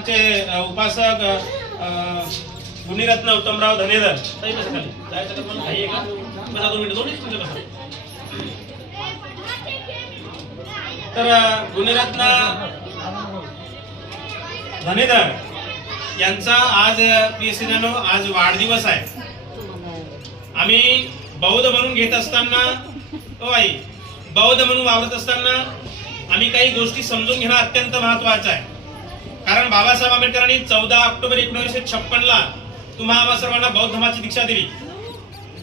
आमचे उपासक गुणीरत्न उत्तमराव धनेधर काही कसं खाली जायचं तर मला काही आहे का बस 2 मिनिटं 2 मिनिटं बसा. तर गुणीरत्न धनेधर यांचा आज प्रियसिनानो आज वाढदिवस आहे. आम्ही बौद्ध म्हणून घेत असताना ओ आई बौद्ध म्हणून वावरत असताना आम्ही काही गोष्टी समजून घेणं अत्यंत महत्वाचं आहे. कारण बाबासाहेब आंबेडकरांनी 14 ऑक्टोबर 1956 ला तुम्हा आम्हा सर्वांना बौद्ध धर्माची दीक्षा दिली.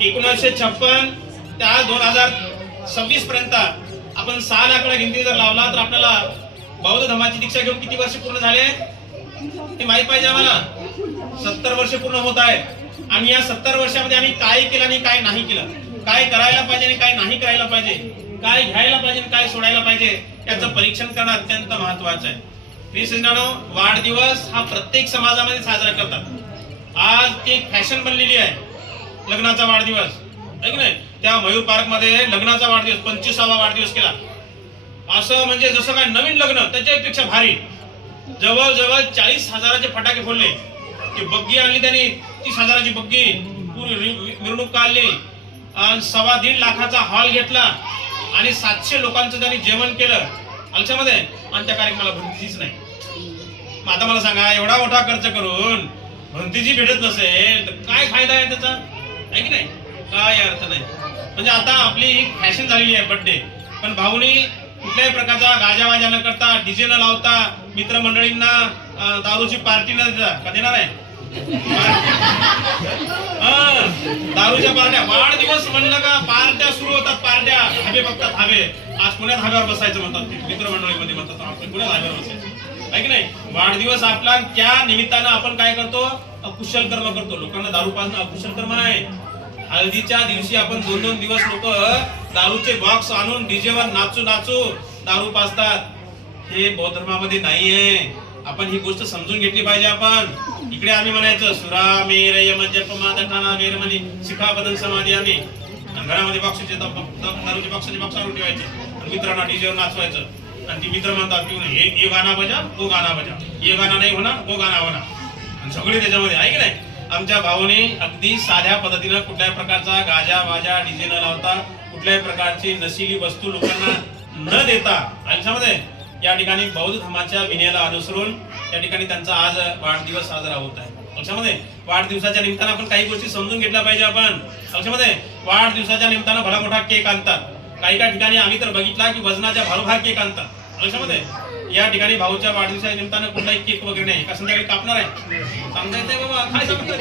1956 त्या 2026 पर्यंत आपण 6 लाखाला गिनती जर लावला तर आपल्याला बौद्ध धर्माची दीक्षा घेऊन किती वर्ष पूर्ण झाले ते माहित पाहिजे आम्हाला. 70 वर्ष पूर्ण होत आहे. आणि या 70 वर्षामध्ये आम्ही काय केलं आणि काय नाही केलं, काय करायला पाहिजे आणि काय नाही करायला पाहिजे, काय घ्यायला पाहिजे आणि काय सोडायला पाहिजे याचं परीक्षण करणं अत्यंत महत्वाचं आहे. प्रियसिनानो वाढदिवस हा प्रत्येक समाजामध्ये साजरा करतात. आज ती फॅशन बनलेली आहे लग्नाचा वाढदिवस आहे की नाही. त्या मयूर पार्क मध्ये लग्नाचा वाढदिवस 25वा वाढदिवस केला. असं म्हणजे जसं काय नवीन लग्न त्याच्यापेक्षा भारी. जवळजवळ 40,000चे फटाके फोडले. ती बग्गी आणली त्यांनी 30,000ची बग्गी पुरी मिरवणूक काढली आणि 1.25 लाखाचा हॉल घेतला आणि 700 लोकांचं त्यांनी जेवण केलं आमच्यामध्ये आणि त्या कार्यक्रमाला भंतीच नाही. मग आता मला सांगा एवढा मोठा खर्च करून भंतीची भेटत नसेल तर काय फायदा आहे त्याचा आहे की नाही. काय अर्थ नाही. म्हणजे आता आपली फॅशन झालेली आहे बर्थडे. पण भाऊनी कुठल्याही प्रकारचा गाजावाजा न करता डीजे न लावता मित्रमंडळींना दारूची पार्टी न देता का देणार आहे. दारूच्या पार्ट्या वाढदिवस म्हणलं का पार्ट्या सुरू होतात. पार्ट्या हवे बघतात हवे. आज पुण्यात हव्यावर बसायचं म्हणतात मित्रमंडळीमध्ये म्हणतात आपण पुण्यात हव्यावर बसायचं आहे की नाही. वाढदिवस आपला त्या निमित्तानं आपण काय करतो अकुशल कर्म करतो. लोकांना दारू पाजणं अकुशल कर्म आहे. हळदीच्या दिवशी आपण 2-2 दिवस लोक दारूचे बॉक्स आणून डीजेवर नाचू नाचू दारू पाजतात. हे बौद्ध धर्मामध्ये नाहीये. आपण ही गोष्ट समजून घेतली पाहिजे. आपण इकडे आम्ही म्हणायचं सुरा मेर यम जप मादठाना वेरमणी शिखापदन समाधी आम्ही घरामध्ये बॉक्सचे दारूचे बॉक्सचे बॉक्सावर ठेवायचे आणि मित्रांना डीजेवर नाचवायचं आणि ती मित्र म्हणतात की हे गाणं बजा तो गाणं बजा हे गाणं नाही होणार तो गाणं होणार आणि सगळे त्याच्यामध्ये आहे की नाही. आमच्या भावाने अगदी साध्या पद्धतीनं कुठल्याही प्रकारचा गाजा वाजा डीजे न लावता कुठल्याही प्रकारची नशिली वस्तू लोकांना न देता आमच्यामध्ये या ठिकाणी बौद्ध धर्माच्या विनयाला अनुसरून या ठिकाणी त्यांचा आज वाढदिवस साजरा होत आहे. लक्षामध्ये वाढदिवसाच्या निमित्तानं आपण काही गोष्टी समजून घेतल्या पाहिजे. आपण लक्षामध्ये वाढदिवसाच्या निमित्तानं भला मोठा केक आणतात. काही ठिकाणी आम्ही तर बघितला की वजनाच्या भारोभार केक आणतात. लक्षामध्ये या ठिकाणी भाऊच्या वाढदिवसाच्या निमित्तानं कुठलाही केक वगैरे नाही. का संध्याकाळी कापणार आहे सांगायचं आहे बाबा काय सांगतात.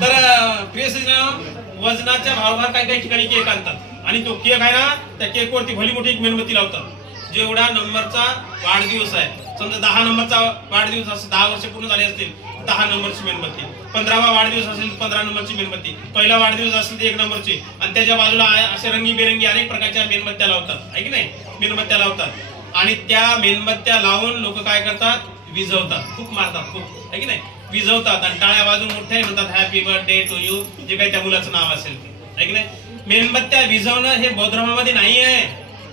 तर प्रियसिनानो वजनाच्या भारोभार काही ठिकाणी केक आणतात आणि तो केक आहे ना त्या केकवरती भली मोठी एक मेणबत्ती लावतात. जेवढा नंबरचा वाढदिवस आहे समजा 10 नंबरचा वाढदिवस असेल 10 वर्ष पूर्ण झाले असतील 10 नंबरची मेणबत्ती. 15वा वाढदिवस असेल 15 नंबरची मेणबत्ती. पहिला वाढदिवस असेल 1 नंबरची आणि त्याच्या बाजूला असे रंगीबेरंगी अनेक प्रकारच्या मेणबत्त्या लावतात आहे की नाही. मेणबत्त्या लावतात आणि त्या मेणबत्त्या लावून लोक काय करतात विझवतात फूक मारतात फूक आहे की नाही विझवतात आणि टाळ्या वाजून मोठ्या म्हणतात हॅपी बर्थडे टू यू जे काही त्या मुलाचं नाव असेल ते आहे की नाही. मेणबत्त्या विझवणं हे बौद्ध धर्मामध्ये नाही आहे.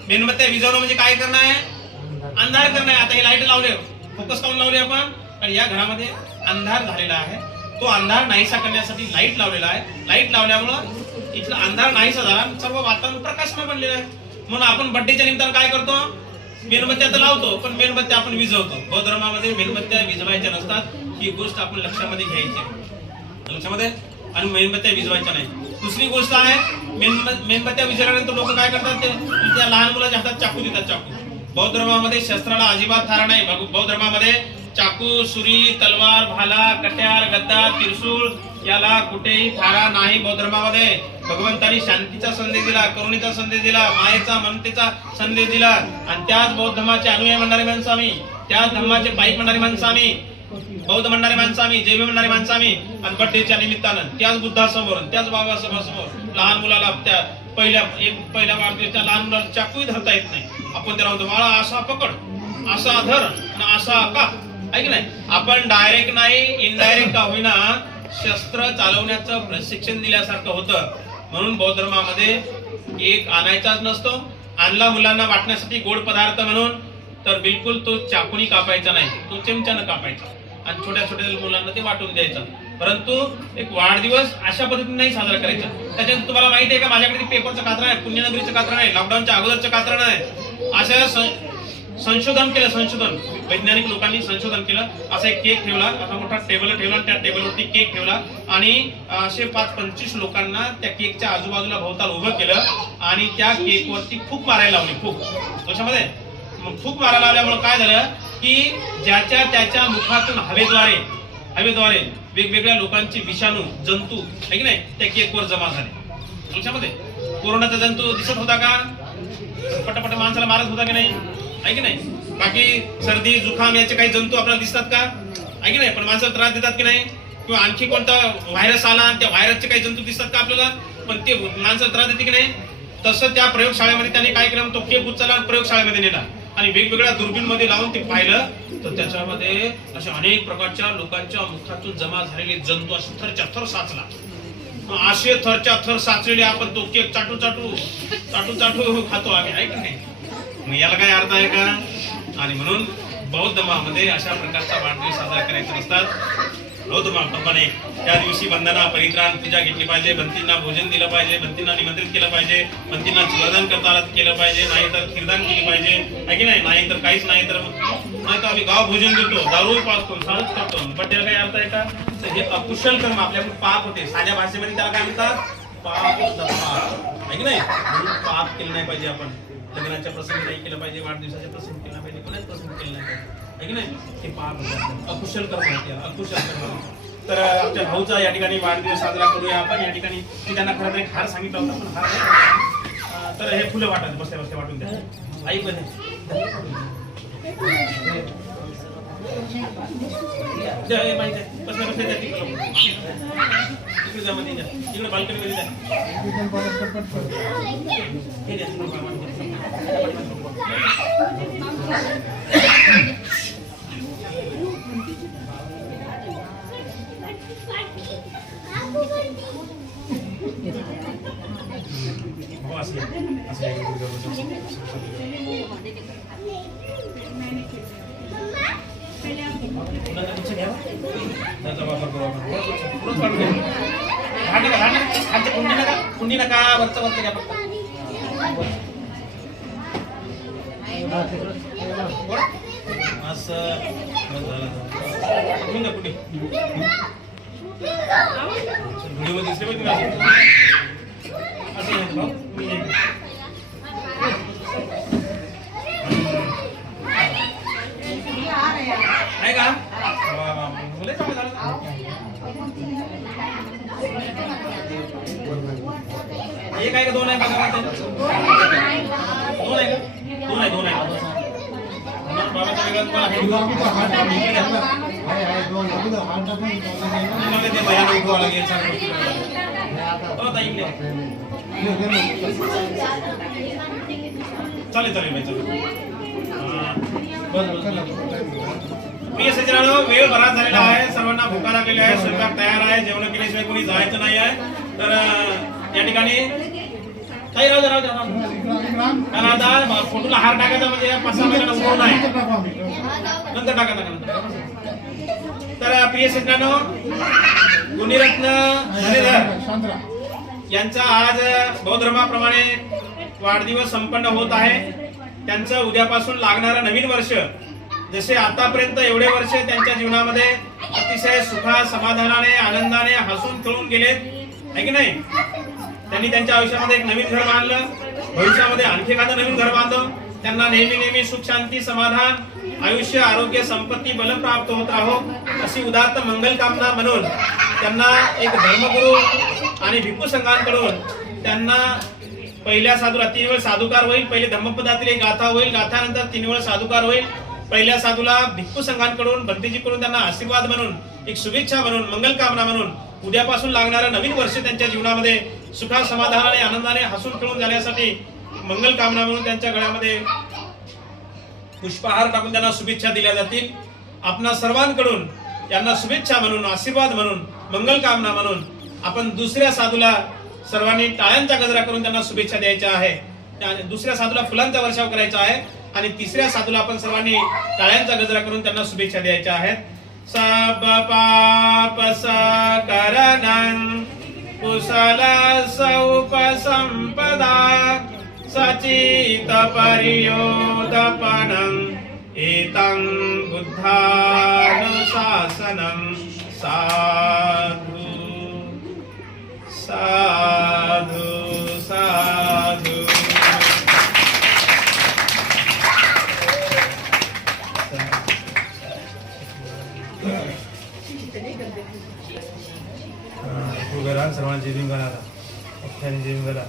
मेणबत्त्या विझवणं म्हणजे काय करणं आहे अंधार करणं आहे. आता हे लाईट लावले फोकस काऊन लावले आपण कारण या घरामध्ये अंधार झालेला आहे. तो अंधार नाहीसा करण्यासाठी लाईट लावलेला आहे. लाईट लावल्यामुळं इथला अंधार नाहीसा झाला सर्व वातावरण प्रकाशमय बनलेलं आहे. म्हणून आपण बर्थडेच्या निमित्तानं काय करतो मेणबत्त्या तर लावतो पण मेणबत्त्या आपण विझवतो. बौद्ध धर्मामध्ये मेणबत्त्या विझवायच्या नसतात. ही गोष्ट आपण लक्षामध्ये घ्यायची लक्षामध्ये आणि मेणबत्त्या विझवायच्या नाही. दुसरी गोष्ट आहे मेणबत्त्या विझवल्यानंतर लोक काय करतात ते त्या लहान मुलाच्या हातात चाकू देतात. चाकू बौद्ध धर्मामध्ये शस्त्राला अजिबात थारा नाही. बौद्ध धर्मामध्ये चाकू सुरी तलवार भाला कट्यार गद्दा त्रिशूळ याला कुठेही थारा नाही. बौद्ध धर्मामध्ये भगवंतांनी शांतीचा संदेश दिला करुणेचा संदेश दिला मायेचा ममतेचा संदेश दिला आणि त्याच बौद्ध धर्माचे अनुयायी म्हणणारे माणसं आम्ही त्याच धर्माचे पाईक म्हणणारी माणसं आम्ही बौद्ध म्हणणारी माणसं आम्ही जैन म्हणणारी माणसं आम्ही आणि बर्थडेच्या निमित्तानं त्याच बुद्धासमोर त्याच बाबासमोर लहान मुलाला त्या पहिल्या वाढदिवसाच्या लहान मुलाला चाकूही धरता येत नाही. आपण त्याला म्हणतो बाळा असा पकड असा धर आणि असा का आहे की नाही. आपण डायरेक्ट नाही इनडायरेक्ट का होईना शस्त्र चालवण्याचं प्रशिक्षण दिल्यासारखं होतं. म्हणून बौद्ध धर्मामध्ये एक आणायचाच नसतो. आणला मुलांना वाटण्यासाठी गोड पदार्थ म्हणून तर बिलकुल तो चाकूनी कापायचा नाही तो चमच्यानं कापायचा. आणि छोट्या छोट्या मुलांना ते वाटून द्यायचं. परंतु एक वाढदिवस अशा पद्धतीने नाही साजरा करायचा. त्याच्यात तुम्हाला माहिती आहे का, माझ्याकडे पेपरचं कात्रण आहे, पुण्यनगरीचं कात्रण आहे, लॉकडाऊनच्या अगोदरचं कात्रण आहे. असं संशोधन केलं, संशोधन वैज्ञानिक लोकांनी संशोधन केलं. असा एक केक ठेवला, असा मोठा टेबल ठेवला, त्या टेबलवरती केक ठेवला आणि असे 5-25 लोकांना त्या केकच्या आजूबाजूला भोवताल उभं केलं आणि त्या केकवरती फूक मारायला लावली. फूक कशामध्ये? मग फूक मारायला लावल्यामुळे काय झालं की ज्याच्या त्याच्या मुखातून हवेद्वारे वेगवेगळ्या लोकांचे विषाणू जंतू आहे की नाही त्या केकवर जमा झाले. त्याच्यामध्ये कोरोनाचा जंतू दिसत होता का? पटापट माणसाला मारत होता की नाही? आहे की नाही? बाकी सर्दी जुखाम याचे काही जंतू आपल्याला दिसतात का? आहे की नाही? पण माणसाला त्रास देतात की नाही? किंवा आणखी कोणता व्हायरस आला आणि त्या व्हायरसचे काही जंतू दिसतात का आपल्याला? पण ते माणसाला त्रास देते की नाही? तसं त्या प्रयोगशाळेमध्ये त्यांनी काय केलं, तो केक उचलला आणि प्रयोगशाळेमध्ये नेला आणि वेगवेगळ्या दुर्बीण मध्ये लावून ते पाहिलं तर त्याच्यामध्ये अशा अनेक प्रकारच्या लोकांच्या मुखातून जमा झालेले जंतू असे थरच्या थर साचला. असे थरच्या थर साचलेले आपण तो केक चाटू खातो आम्ही, आहे की नाही? मग याला काय अर्थ आहे का? आणि म्हणून बौद्ध धर्मामध्ये अशा प्रकारचा वाढदिवस साजरा करायचा असतात. बौद्ध धर्माप्रमाणे त्या दिवशी बंधना परित्राण पूजा घेतली पाहिजे, बंतींना भोजन दिलं पाहिजे, बंतींना निमंत्रित केलं पाहिजे, बंतींना चिरदान करता केलं पाहिजे, नाहीतर खीरदान केली पाहिजे, आहे की नाही? नाहीतर काहीच नाही तर आम्ही गाव भोजन देतो, दारू पाजतो, सारच करतो. पण त्याला काही अर्थ आहे का? हे अकुशल कर्म आपल्याकडून पाप होते. साध्या भाषेमध्ये त्याला काय म्हणतात? पाप आहे की नाही? म्हणून पाप केलं नाही पाहिजे. आपण लग्नाच्या प्रसंगी नाही केलं पाहिजे, वाढदिवसाच्या प्रसंगी केलं पाहिजे, कोणाच प्रसंगी केलं नाही पाहिजे, आहे की नाही? हे पाप होतं, अकुशल कर्म होते, अकुशल कर्म. तर आमच्या भाऊचा या ठिकाणी वाढदिवस साजरा करूया आपण. या ठिकाणी मी त्यांना खरं तर एक हार सांगितला होता, पण हार तर हे फुलं वाटत बसल्या वाटून द्या. आई पण माहिती आहे बसल्या द्या तिकडे मध्ये द्या, तिकडे बाल्कनी मध्ये द्या. हे द्या कुंडी नका वरचं घ्या फक्त. असं कुंडी व्हिडिओ दिसले पाहिजे असं आहे का? एक आहे का दोन आहे बघा? दोन आहे का? दोन आहे बाबाचा प्रिय सज्जनांनो, वेळ बराच झालेला आहे, सर्वांना भुका लागलेली आहे, स्वयंपाक तयार आहे, जेवण केल्याशिवाय कोणी जायचं नाही आहे. तर या ठिकाणी काही राहू द्या कारण आता फोटोला हार टाकायचा म्हणजे 5-6 महिन्याला उभं नाही, नंतर टाकायचा. तर प्रिय सज्जनांनो, गुणीरत्न धनेधर यांचा आज बौद्ध धर्माप्रमाणे वाढदिवस संपन्न होत आहे. त्यांचं उद्यापासून लागणारं नवीन वर्ष, जसे आतापर्यंत एवढे वर्ष त्यांच्या जीवनामध्ये अतिशय सुखा समाधानाने आनंदाने हसून खेळून गेले, आहे की नाही? त्यांनी त्यांच्या आयुष्यामध्ये एक नवीन घर बांधलं, भविष्यामध्ये आणखी एखादं नवीन घर बांधलं. त्यांना नेहमी सुख शांती समाधान आयुष्य आरोग्य संपत्ती बल प्राप्त होत राहो अशी उदात्त मंगल कामना म्हणून त्यांना एक धर्मगुरू आणि भिक्खू संघांकडून त्यांना पहिल्या साधूला 3 वेळ साधुकार होईल. पहिले धम्मपदातील एक गाथा होईल, गाथानंतर 3 वेळ साधुकार होईल. पहिल्या साधूला भिक्खू संघांकडून भंतेजीकडून त्यांना आशीर्वाद म्हणून एक शुभेच्छा म्हणून मंगल कामना म्हणून उद्यापासून लागणारं नवीन वर्ष त्यांच्या जीवनामध्ये सुखा समाधानाने आनंदाने हसून खेळून जाण्यासाठी मंगल कामना म्हणून त्यांच्या गळ्यामध्ये पुष्पहार टाकून त्यांना शुभेच्छा दिल्या जातील. आपणा सर्वांकडून यांना शुभेच्छा म्हणून आशीर्वाद म्हणून मंगल कामना म्हणून आपण दुसऱ्या साधूला सर्वांनी टाळ्यांचा गजरा करून त्यांना शुभेच्छा द्यायच्या आहे. दुसऱ्या साधूला फुलांचा वर्षाव करायचा आहे आणि तिसऱ्या साधूला आपण सर्वांनी टाळ्यांचा गजरा करून त्यांना शुभेच्छा द्यायच्या आहेत. सब पाप सकरणं कुशल सौपसंपदा सचित परियोदपनं एतं बुद्धानुशासनं साधु साधु साधु. घरात सर्वांची जिम करा आता जिम करा